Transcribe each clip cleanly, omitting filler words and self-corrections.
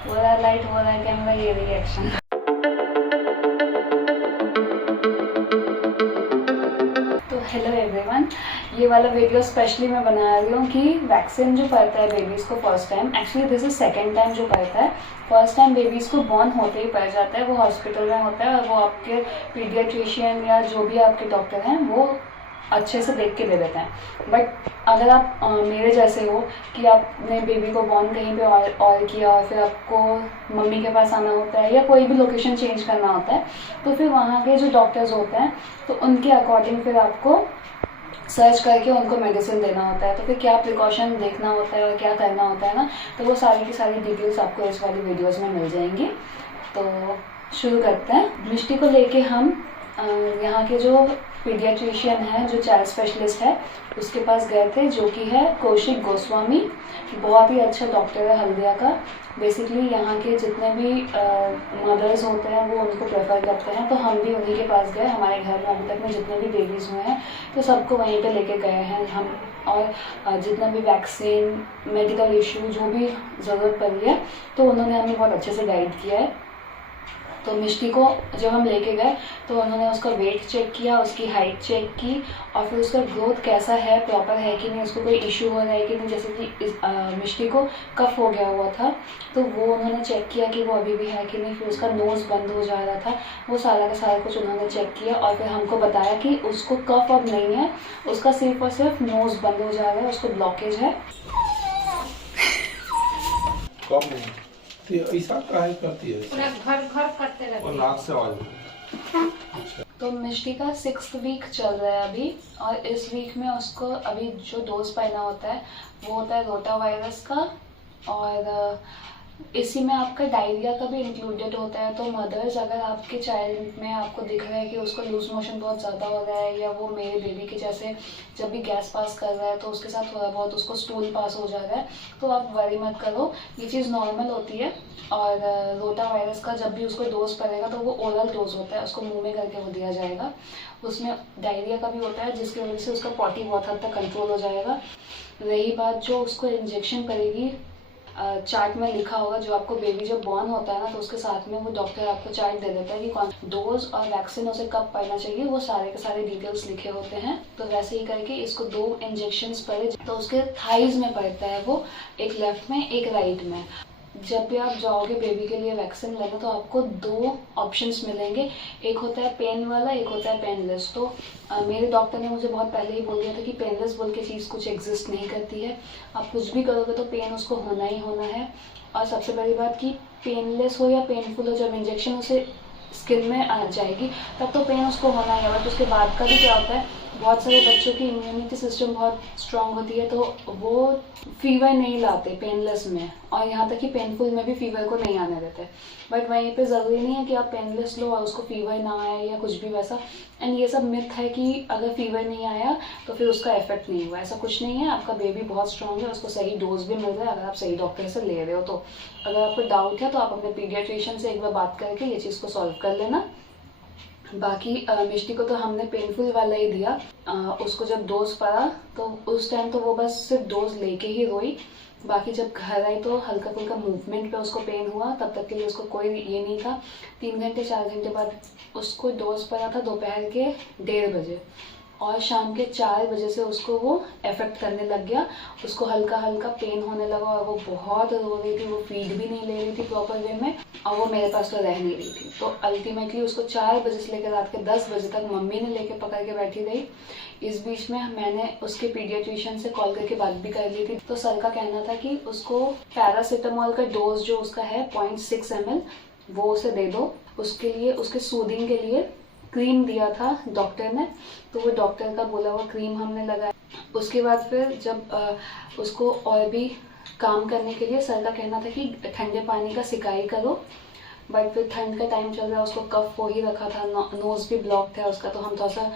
हो रहा है लाइट, हो रहा है कैमरा, ये रिएक्शन। तो हेलो एवरीवन, ये वाला वीडियो स्पेशली मैं बना रही हूँ कि वैक्सीन जो पड़ता है बेबीज़ को first time, actually this is second time जो पड़ता है। फर्स्ट टाइम बेबीज़ को बॉर्न होते ही पड़ जाता है, वो हॉस्पिटल में होता है और वो आपके पीडियाट्रिशियन या जो भी आपके डॉक्टर हैं वो अच्छे से देख के दे देते हैं। बट अगर आप मेरे जैसे हो कि आपने बेबी को बॉर्न कहीं पे और किया और फिर आपको मम्मी के पास आना होता है या कोई भी लोकेशन चेंज करना होता है, तो फिर वहाँ के जो डॉक्टर्स होते हैं तो उनके अकॉर्डिंग फिर आपको सर्च करके उनको मेडिसिन देना होता है। तो फिर क्या प्रिकॉशन देखना होता है और क्या करना होता है ना, तो वो सारी की सारी डिटेल्स आपको इस वाली वीडियोस में मिल जाएंगी। तो शुरू करते हैं। मिष्टी को लेके हम यहाँ के जो पीडियाट्रिशियन है, जो चाइल्ड स्पेशलिस्ट है, उसके पास गए थे, जो कि है कौशिक गोस्वामी। बहुत ही अच्छा डॉक्टर है हल्दिया का। बेसिकली यहाँ के जितने भी मदर्स होते हैं वो उनको प्रेफर करते हैं, तो हम भी उन्हीं के पास गए। हमारे घर में अभी तक में जितने भी बेबीज़ हुए हैं तो सबको वहीं पे लेके गए हैं हम। और जितना भी वैक्सीन, मेडिकल इशू जो भी ज़रूरत पड़ी है तो उन्होंने हमें बहुत अच्छे से गाइड किया है। तो मिष्टी को जब हम लेके गए तो उन्होंने उसका वेट चेक किया, उसकी हाइट चेक की और फिर उसका ग्रोथ कैसा है, प्रॉपर है कि नहीं, उसको कोई इशू हो रहा है कि नहीं। जैसे कि मिष्टी को कफ हो गया हुआ था तो वो उन्होंने चेक किया कि वो अभी भी है कि नहीं। फिर उसका नोज़ बंद हो जा रहा था, वो सारा का सारा कुछ उन्होंने चेक किया और फिर हमको बताया कि उसको कफ अब नहीं है, उसका सिर्फ और सिर्फ नोज़ बंद हो जा रहा है, उसको ब्लॉकेज है। कब नहीं तो ऐसा काहे करती है? पूरा घर घर करते रहते और हैं। नाक से आवाज। तो मिष्टी का 6th वीक चल रहा है अभी, और इस वीक में उसको अभी जो डोज पहना होता है वो होता है रोटा वायरस का, और इसी में आपका डायरिया का भी इंक्लूडेड होता है। तो मदर्स, अगर आपके चाइल्ड में आपको दिख रहा है कि उसको लूज मोशन बहुत ज़्यादा हो रहा है, या वो मेरे बेबी के जैसे जब भी गैस पास कर रहा है तो उसके साथ थोड़ा बहुत उसको स्टूल पास हो जा रहा है, तो आप वरी मत करो, ये चीज़ नॉर्मल होती है। और रोटा वायरस का जब भी उसको डोज पड़ेगा तो वो ओरल डोज होता है, उसको मुंह में करके वो दिया जाएगा। उसमें डायरिया का भी होता है जिसकी वजह से उसका पॉटी बहुत हद तक कंट्रोल हो जाएगा। रही बात जो उसको इंजेक्शन पड़ेगी, चार्ट में लिखा होगा, जो आपको बेबी जब बॉर्न होता है ना तो उसके साथ में वो डॉक्टर आपको चार्ट दे देता है कि कौन डोज और वैक्सीन उसे कब पड़ना चाहिए, वो सारे के सारे डिटेल्स लिखे होते हैं। तो वैसे ही करके इसको 2 इंजेक्शंस पड़े, तो उसके थाइज में पड़ता है वो, एक लेफ्ट में एक राइट में। जब भी आप जाओगे बेबी के लिए वैक्सीन लेने तो आपको 2 ऑप्शंस मिलेंगे, एक होता है पेन वाला, एक होता है पेनलेस। तो मेरे डॉक्टर ने मुझे बहुत पहले ही बोल दिया था कि पेनलेस बोल के चीज़ कुछ एग्जिस्ट नहीं करती है, आप कुछ भी करोगे तो पेन उसको होना ही होना है। और सबसे बड़ी बात कि पेनलेस हो या पेनफुल हो, जब इंजेक्शन उसे स्किन में आ जाएगी तब तो पेन उसको होना ही है। बट उसके बाद का भी क्या होता है, बहुत सारे बच्चों की इम्यूनिटी सिस्टम बहुत स्ट्रांग होती है तो वो फीवर नहीं लाते पेनलेस में, और यहाँ तक कि पेनफुल में भी फीवर को नहीं आने देते। बट वहीं पे ज़रूरी नहीं है कि आप पेनलेस लो और उसको फीवर ना आए या कुछ भी वैसा। एंड ये सब मिथ है कि अगर फीवर नहीं आया तो फिर उसका इफेक्ट नहीं हुआ, ऐसा कुछ नहीं है। आपका बेबी बहुत स्ट्रांग है, उसको सही डोज भी मिल रहा है अगर आप सही डॉक्टर से ले रहे हो तो। अगर आपको डाउट है तो आप अपने पीडियाट्रिशियन से एक बार बात करके ये चीज़ को सॉल्व कर लेना। बाकी मिष्टी को तो हमने पेनफुल वाला ही दिया। उसको जब डोज पड़ा तो उस टाइम तो वो बस सिर्फ डोज लेके ही रोई। बाकी जब घर आई तो हल्का फुल्का मूवमेंट पे उसको पेन हुआ, तब तक के लिए उसको कोई ये नहीं था। 3 घंटे 4 घंटे बाद उसको डोज पड़ा था दोपहर के 1:30 बजे, और शाम के 4 बजे से उसको वो इफेक्ट करने लग गया। उसको हल्का हल्का पेन होने लगा और वो बहुत रो रही थी, वो फीड भी नहीं ले रही थी प्रॉपर वे में, और वो मेरे पास तो रह नहीं रही थी। तो अल्टीमेटली उसको 4 बजे से लेकर रात के 10 बजे तक मम्मी ने लेके पकड़ के बैठी रही। इस बीच में मैंने उसके पीडियाट्रिशियन से कॉल करके बात भी कर ली थी। तो सर का कहना था कि उसको पैरासीटामोल का डोज जो उसका है 0.6 ml वो उसे दे दो। उसके लिए, उसके सूदिंग के लिए क्रीम दिया था डॉक्टर ने, तो वो डॉक्टर का बोला हुआ क्रीम हमने लगाया। उसके बाद फिर जब उसको और भी काम करने के लिए सर का कहना था कि ठंडे पानी का सिकाई करो। बट फिर ठंड का टाइम चल रहा है, उसको कफ हो ही रखा था, नोज भी ब्लॉक था उसका, तो हम थोड़ा सा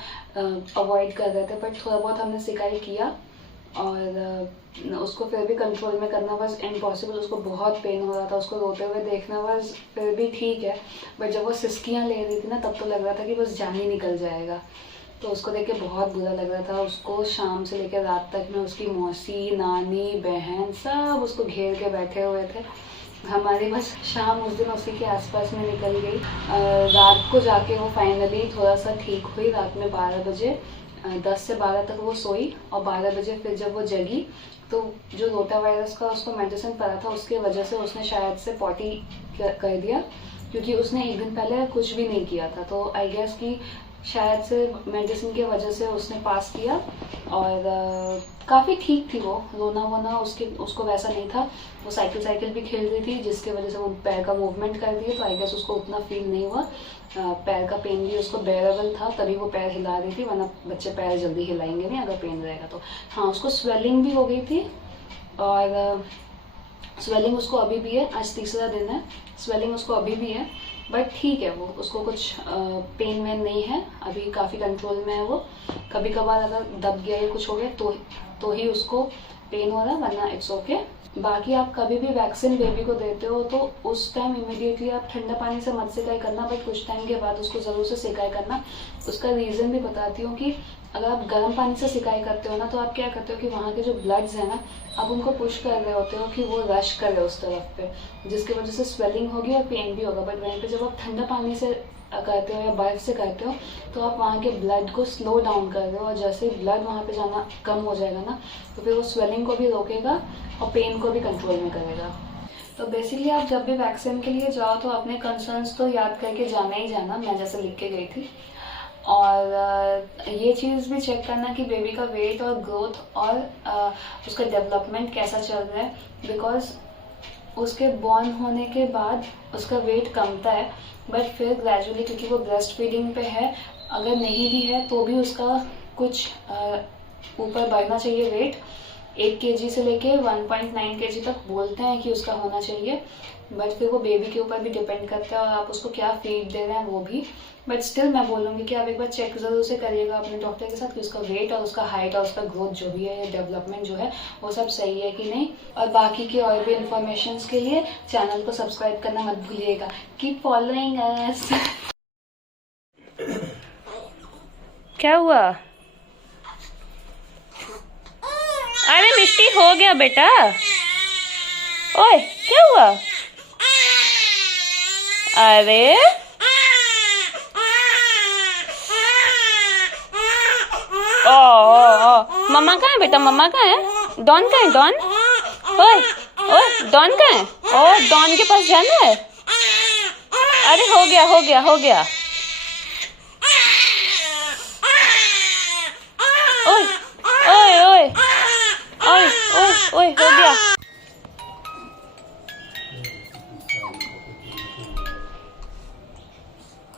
अवॉइड कर रहे थे। बट थोड़ा बहुत हमने सिकाई किया और उसको फिर भी कंट्रोल में करना वाज इम्पॉसिबल। उसको बहुत पेन हो रहा था, उसको रोते हुए देखना वाज फिर भी ठीक है, बट जब वो सिसकियाँ ले रही थी ना तब तो लग रहा था कि बस जान ही निकल जाएगा। तो उसको देख के बहुत बुरा लग रहा था। उसको शाम से लेकर रात तक में उसकी मौसी, नानी, बहन सब उसको घेर के बैठे हुए थे। हमारी बस शाम उस दिन उसी के आसपास में निकल गई। रात को जाके वो फाइनली थोड़ा सा ठीक हुई। रात में 12 बजे 10 से 12 तक वो सोई और 12 बजे फिर जब वो जगी तो जो रोटा वायरस का उसको मेडिसिन पड़ा था उसकी वजह से उसने शायद से पॉटी कर दिया, क्योंकि उसने एक दिन पहले कुछ भी नहीं किया था। तो आई गेस कि शायद से मेडिसिन की वजह से उसने पास किया। और काफ़ी ठीक थी वो, रोना वोना उसको वैसा नहीं था। वो साइकिल भी खेल रही थी जिसकी वजह से वो पैर का मूवमेंट कर दिए, तो आई गेस उसको उतना फील नहीं हुआ। पैर का पेन भी उसको बेरेबल था, तभी वो पैर हिला रही थी, वरना बच्चे पैर जल्दी हिलाएंगे नहीं अगर पेन रहेगा तो। हाँ, उसको स्वेलिंग भी हो गई थी और स्वेलिंग उसको अभी भी है। आज तीसरा दिन है, स्वेलिंग उसको अभी भी है, बट ठीक है वो, उसको कुछ पेन वेन नहीं है, अभी काफ़ी कंट्रोल में है वो। कभी कभार अगर दब गया या कुछ हो गया तो ही उसको पेन हो रहा है, वरना इट्स ओके। बाकी आप कभी भी वैक्सीन बेबी को देते हो तो उस टाइम इमीडिएटली आप ठंडा पानी से मत सिकाई करना, बट कुछ टाइम के बाद उसको ज़रूर से सिकाई करना। उसका रीज़न भी बताती हूँ कि अगर आप गर्म पानी से सिकाई करते हो ना तो आप क्या करते हो कि वहाँ के जो ब्लड्स हैं ना, आप उनको पुश कर रहे होते हो कि वो रश कर रहे हो उस तरफ पे, जिसकी वजह से स्वेलिंग होगी और पेन भी होगा। बट वहीं पे जब आप ठंडा पानी से करते हो या बर्फ से करते हो तो आप वहाँ के ब्लड को स्लो डाउन कर रहे हो, और जैसे ही ब्लड वहाँ पे जाना कम हो जाएगा ना तो फिर वो स्वेलिंग को भी रोकेगा और पेन को भी कंट्रोल में करेगा। तो बेसिकली आप जब भी वैक्सीन के लिए जाओ तो अपने कंसर्न्स तो याद करके जाना ही जाना, मैं जैसे लिख के गई थी। और ये चीज़ भी चेक करना कि बेबी का वेट और ग्रोथ और उसका डेवलपमेंट कैसा चल रहा है, बिकॉज उसके बॉर्न होने के बाद उसका वेट कमता है, बट फिर ग्रेजुअली क्योंकि वो ब्रेस्ट फीडिंग पे है, अगर नहीं भी है तो भी उसका कुछ ऊपर बढ़ना चाहिए वेट। 1 kg से लेके 1.9 kg तक बोलते हैं कि उसका होना चाहिए, बट फिर वो बेबी के ऊपर भी डिपेंड करता है और आप उसको क्या फीड दे रहे हैं वो भी। बट स्टिल मैं बोलूँगी कि आप एक बार चेक ज़रूर से करिएगा अपने डॉक्टर के साथ कि उसका वेट और उसका हाइट और उसका ग्रोथ जो भी है या डेवलपमेंट जो है वो सब सही है कि नहीं। और बाकी की और भी इन्फॉर्मेशन के लिए चैनल को सब्सक्राइब करना मत भूलिएगा। Keep following us. क्या हुआ? अरे मिष्टी हो गया बेटा। ओए क्या हुआ? अरे ओ मम्मा कहाँ है बेटा? मम्मा कहाँ है? डॉन कहाँ है? डॉन? ओए ओए डॉन कहाँ है? ओ डॉन के पास जाना है? अरे हो गया हो गया हो गया। ओए ओए ओए ओए ओए ओए हो गया।